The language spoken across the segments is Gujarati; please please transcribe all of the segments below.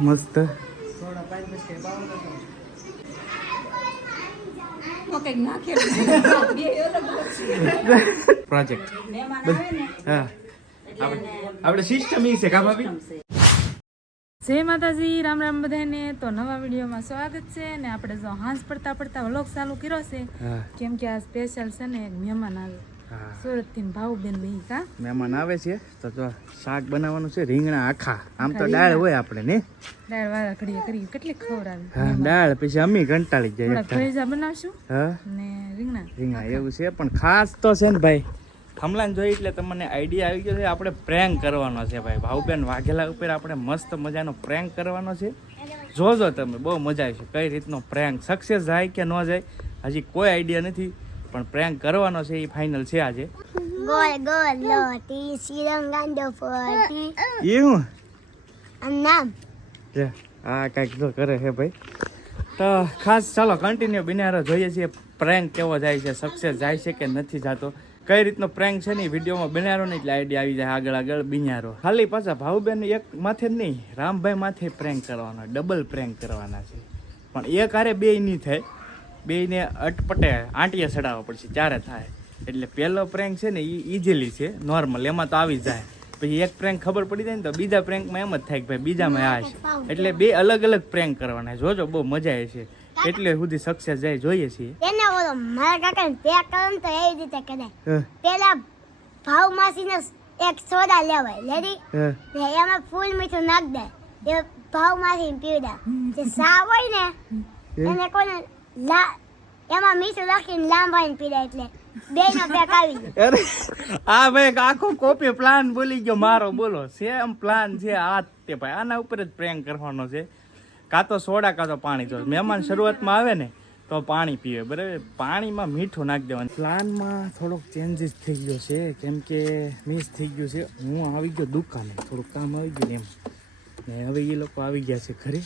મસ્ત પ્રોજેક્ટ હા આપણે સિસ્ટમ ઈ છે કા ભાભી. જય માતાજી, રામ રામ બધાને. તો નવા વિડીયોમાં સ્વાગત છે ને આપણે જો હાંસ પડતા પડતા વ્લોગ ચાલુ કર્યો છે કેમ કે આ સ્પેશિયલ છે ને એક મહેમાન આવે સુરત થી ભાવબેન ભાઈ કા મહેમાન આવે છે તો જો શાક બનાવવાનું છે રીંગણા આખા. આમ તો દાળ હોય આપણે ને દાળ વાળા ઘડીએ કરી કેટલી ખવડાવી. હા દાળ પછી અમી કંટાળી જાય. ભેજા બનાવશું હા ને રીંગણા એવું છે. પણ ખાસ તો છે ને ભાઈ થમલાન જોઈ એટલે તમને આઈડિયા આવી ગયો છે. આપણે પ્રેન્ક કરવાનો છે ભાઈ ભાવબેન વાઘેલા ઉપર આપણે મસ્ત મજાનો પ્રેન્ક કરવાનો છે. જોજો તમે બહુ મજા આવશે. કઈ રીતનો પ્રેન્ક સક્સેસ જાય કે ન જાય હજી કોઈ આઈડિયા નથી, પણ પ્રેન્ક કરવાનો છે એ ફાઇનલ છે આજે. ગોલ ગોલ લોટી સિરંગાંડો ફોટી એવું નામ છે આ કાંઈક જો કરે છે ભાઈ. તો ખાસ ચાલો કન્ટિન્યુ બિનારો જોઈએ છીએ પ્રેન્ક કેવો જાય છે, સક્સેસ જાય છે કે નથી જતો, કઈ રીતનો પ્રેન્ક છે ને વિડીયોમાં બિનારો ને એટલે આઈડિયા આવી જાય આગળ આગળ બિનારો. ખાલી પાછા ભાવબેન એક માથે જ નહીં રામભાઈ માથે પ્રેન્ક કરવાનો, ડબલ પ્રેન્ક કરવાના છે. પણ એક હારે બે નહીં થાય, બેને અટપટે આંટીએ ચડાવવા પડશે ત્યારે થાય. એટલે પહેલો પ્રેન્ક છે ને એ ઇઝીલી છે, નોર્મલ, એમાં તો આવી જાય. પછી એક પ્રેન્ક ખબર પડી જાય ને તો બીજા પ્રેન્કમાં એમ જ થાય કે ભાઈ બીજામાં આ છે. એટલે બે અલગ અલગ પ્રેન્ક કરવાના. જોજો બહુ મજા આવે છે. એટલે સુધી સક્સેસ જાય જોઈએ છીએ. એને બોલો મારા કાકાને પેક કરો ને તો એવી રીતે કરાય. પેલા ભાવ માસીને એક સોડા લેવાય લેડી ને એમાં ફૂલ મીઠું નાખ દે એ ભાવ માસી પીવડા જે સા હોય ને એને કોને એમાં મીઠું રાખીને લાંબાઈને પીડા એટલે બેનો પેક આવી જાય. અરે આ ભાઈ આખો કોપી પ્લાન બોલી ગયો મારો. બોલો સેમ પ્લાન છે આ તે ભાઈ. આના ઉપર જ પ્રેન્ક કરવાનો છે. કાં તો સોડા કાં તો પાણી. જો મહેમાન શરૂઆતમાં આવે ને તો પાણી પીવે બરાબર, પાણીમાં મીઠું નાખી દેવાનું. પ્લાનમાં થોડોક ચેન્જીસ થઈ ગયો છે કેમ કે મિસ થઈ ગયું છે. હું આવી ગયો દુકાને, થોડુંક કામ આવી ગયું એમ ને હવે એ લોકો આવી ગયા છે ઘરે.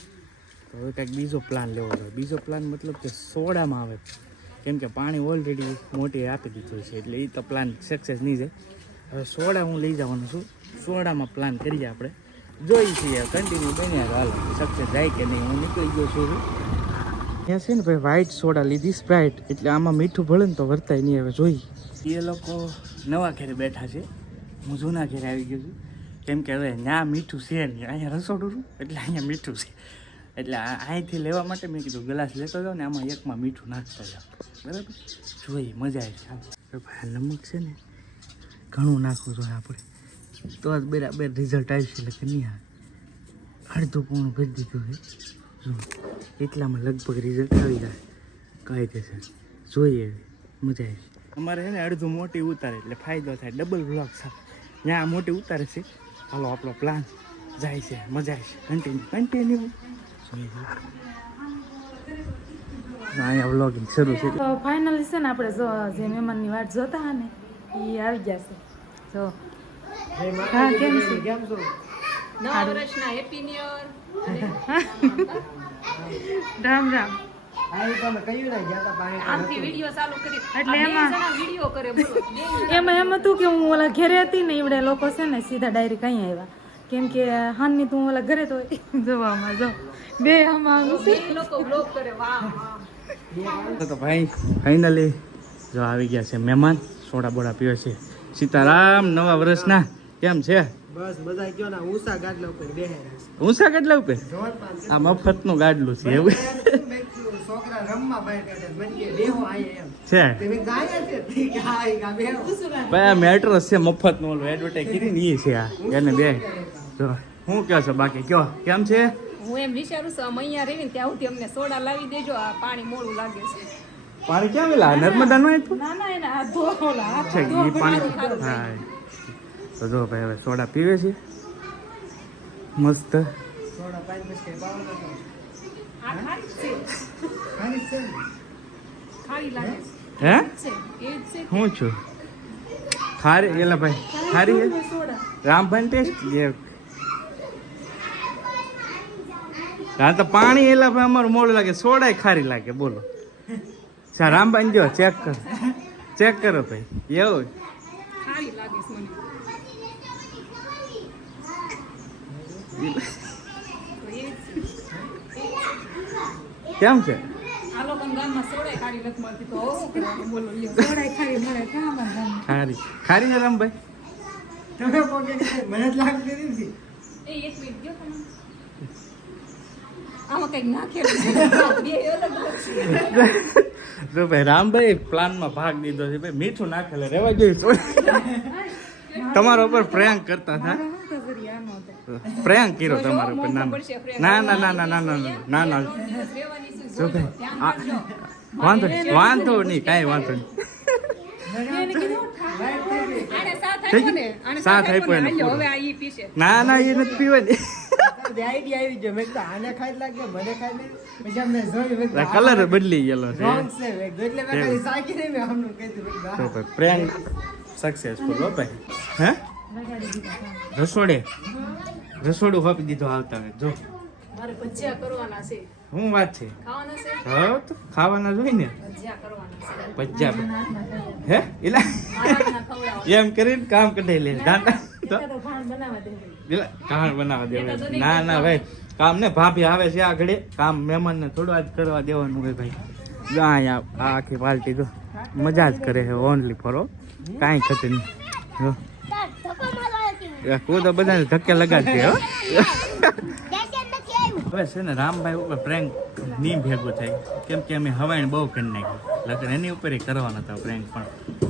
તો હવે કાંઈક બીજો પ્લાન લેવો જોઈએ. બીજો પ્લાન મતલબ કે સોડામાં આવે કેમ કે પાણી ઓલરેડી મોટી આપી દીધું છે એટલે એ તો પ્લાન સક્સેસ નહીં જાય. હવે સોડા હું લઈ જવાનો છું, સોડામાં પ્લાન કરીએ આપણે. જોઈ છીએ કન્ટિન્યુ બન્યા હાલો સક્સેસ જાય કે નહીં. હું નીકળી ગયો છું. અહીંયા છે ને ભાઈ વ્હાઈટ સોડા લીધી સ્પ્રાઇટ, એટલે આમાં મીઠું ભળે ને તો વર્તાય નહીં. હવે જોઈ એ લોકો નવા ઘરે બેઠા છે, હું જૂના ઘરે આવી ગયો છું કેમ કે હવે ત્યાં મીઠું છે નહીં. અહીંયા રસોડું છું એટલે અહીંયા મીઠું છે એટલે અહીંથી લેવા માટે મેં કીધું ગ્લાસ લેતો જાઓ ને આમાં એકમાં મીઠું નાખતા જાઓ બરાબર. જોઈએ મજા આવે. ભાઈ નમક છે ને ઘણું નાખવું જોઈએ આપણે તો જ બરાબર રિઝલ્ટ આવશે. એટલે કે નહીં અડધું પૂર્ણ ભરી દીધું છે એટલામાં લગભગ રિઝલ્ટ આવી જાય કાયદેસર. જોઈએ મજા આવે. અમારે છે ને અડધું મોટી ઉતારે એટલે ફાયદો થાય, ડબલ બ્લોક થાય. ત્યાં મોટી ઉતારે છે. હાલો આપણો પ્લાન જાય છે, મજા આવે છે. કન્ટિન્યુ અહીંયા વ્લોગિંગ શરૂ છે. તો ફાઇનલી છે ને આપણે જો જે મહેમાનની વાટ જોતા હા ને એ આવી ગયા છે. જો હા કેમ છે? નવા વર્ષના happy new year. Ram Ram. આમથી વિડિયો ચાલુ કરી એટલે એમાં વિડિયો કરે બોલો. એમ હતું કે હું ઓલા ઘરે હતી ને એવડે લોકો છે ને સીધા ડાયરેક્ટ અહીં આવ્યા કેમ કે હાનની તું ઓલા ઘરે તો જોવામાં જો બે આમાં લોકો બ્લોગ કરે. વાહ તો ભાઈ ફાઇનલી જો આવી ગયા છે મહેમાન. સોડા બોડા પીવે છે. સીતારામ નવા વર્ષના કેમ છે? બસ બધા કયો ના ઊંચા ગાડલા ઉપર બેહેરા ઊંચા કેટલા ઉપર? આ મફતનું ગાડલું છે એવું છોકરા રમવા બહાર કાઢે મને કે બેહો આયા એમ છે. તમે ગાયા છે ઠીક હાય ગા બેહો ભાઈ આ મેટ્રો છે મફતનું ઓલું એડવર્ટાઈઝ કરી ને એ છે આ એને બે. જો શું કહો છો બાકી કયો કેમ છે? હું એમ વિચારું છું અહીંયા રહીને ત્યાં સુધી અમને સોડા લાવી દેજો. આ પાણી મોડું લાગે છે. પાણી ક્યાં વેલા નર્મદા નો આપ્યું ના ના એને આ ધોલા છે એ પાણી. હા તો જો ભાઈ હવે સોડા પીવે છે મસ્ત. થોડા પાંચ પછી બાવન આ ખારી છે. ખાલી છે ખારી લાગે હે છે. એ જ છે. હું છું ખારી એલા ભાઈ ખારી છે રામભાઈ ટેસ્ટ હા તો પાણી એલા ભાઈ અમારું મોડું લાગે, સોડાય ખારી લાગે. બોલો સા રામભાઈ જો ચેક કરો, ચેક કરો ભાઈ એવું ખારી લાગે છે મને. કેમ છે આ લોકોના ગામમાં સોડાય ખારી નથી મળતી તો હવે શું કરવાનું બોલો લ્યો સોડાય ખારી મળે કામ ખારી ખારી છે રામભાઈ તમે પોકે મને જ લાગતી નથી એ એક મિનિટ ગયો તમે આમાં કંઈક નાખેલું છે બે અલગ અલગ છે જો ભાઈ રામભાઈ પ્લાનમાં ભાગ લીધો છે ભાઈ મીઠું નાખેલે રેવા જોઈએ તમારા ઉપર પ્રેંક કરતા હતા પ્રેંક કર્યો તમારા ઉપર ના ના ના ના ના ના ના ના રહેવાની શું જો જોજો, ભાઈ ધ્યાન રાખજો. વાંધો નહીં કાંઈ વાંધો નહીં આને સાથ આપ્યો ને આને સાથ સાથ આપ્યો આપ્યો ને એને હાલ્યો, પૂરો. હવે આ ઈ પીશે ના ના એ નથી પીવાની આઈડિયા આવી ગયો મેં કીધું આને ખાઈ જ લાગે મને ખાઈ લે પછી અમને જોયું મેં કીધું કલર બદલી ગયેલો છે wrong છે મેં કીધું. એટલે મેં ખાલી સાકી નહીં મેં આમનું કીધું મેં કીધું, તો ભાઈ પ્રેંક સક્સેસફુલ હો ભાઈ હે રસોડું વાપી દીધો આવતા હવે જો મારે ભજીયા કરવાના છે શું વાત છે ખાવાના છે હવે તો ખાવાના જોઈ ને ભજીયા કરવાના છે પજ્જા હે એલા આરામના ખવડાવો. એમ કરીને કામ કઢાઈ લે દાંડા તો ભાણ બનાવવા દે એલા કાણ બનાવવા દે ના ના ભાઈ કામ ને ભાભી આવે છે આ ઘડે કામ મહેમાન ને થોડું આજ કરવા દેવાનું હોય ભાઈ જો અહીંયા આ આખી પાર્ટી તો મજા જ કરે છે ઓનલી ફોરો કાંઈ ખતે નહીં જો તાર ધક્કો મારવાનો હતી. કોઈ તો બધાને ધક્કે લગાડશે હો દર્શન નથી આવ્યું. હવે છે ને રામભાઈ ઉપર પ્રેન્ક ની ભેગું થાય કેમ કે અમે હવાઈણ બહુ કરી નાખી લગન એની ઉપર કરવાનો હતો પ્રેન્ક પણ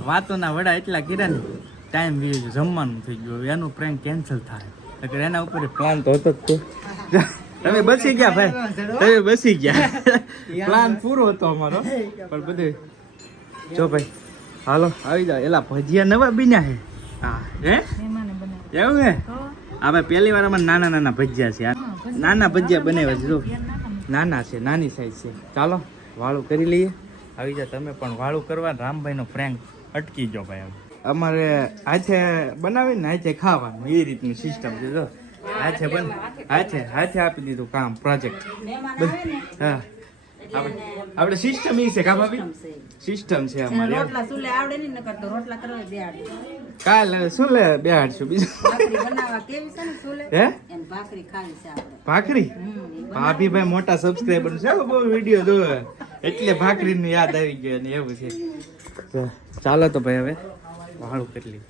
વાતોના વડા એટલા કર્યા ને ટાઈમ વી ગયો જમવાનું થઈ ગયું એનું પ્રેન્ક કેન્સલ થાય લગન એના ઉપર પ્લાન તો હતો જ તો તમે બસી ગયા ભાઈ તમે બસી ગયા પ્લાન પૂરો હતો અમારો પણ બધું જો ભાઈ હાલો આવી જાઓ એલા ભજીયા નવા બીના હે હા હે મહેમાને બનાવે એવું હે આ ભાઈ પહેલી વાર અમારે નાના નાના ભજીયા છે આ નાના ભજીયા બનાવ્યા છે જો નાના છે નાની સાઈઝ છે ચાલો વાળું કરી લઈએ આવી જાઓ તમે પણ વાળું કરવા રામભાઈનો પ્રેન્ક અટકી ગયો ભાઈ હવે અમારે હાથે બનાવીને હાથે ખાવાનું એ રીતની સિસ્ટમ છે જો હાથે હાથે આપી દીધું કામ પ્રોજેક્ટ હા આપણે સિસ્ટમ એ છે કા ભાભી સિસ્ટમ છે અમારે રોટલા સુલે આવડે નહીં નકર તો રોટલા કરવા બેહાડે કાલે શું લે બેહાડશું બીજું ભાખરી બનાવવા કેવી છે ને સુલે હે એને ભાખરી ખાવી છે આપણે ભાખરી ભાભી ભાઈ મોટા સબસ્ક્રાઈબર છે બહુ વિડીયો જોવે એટલે ભાખરી યાદ આવી ગયો ને એવું છે ચાલો તો ભાઈ હવે વાળું કરી લઈએ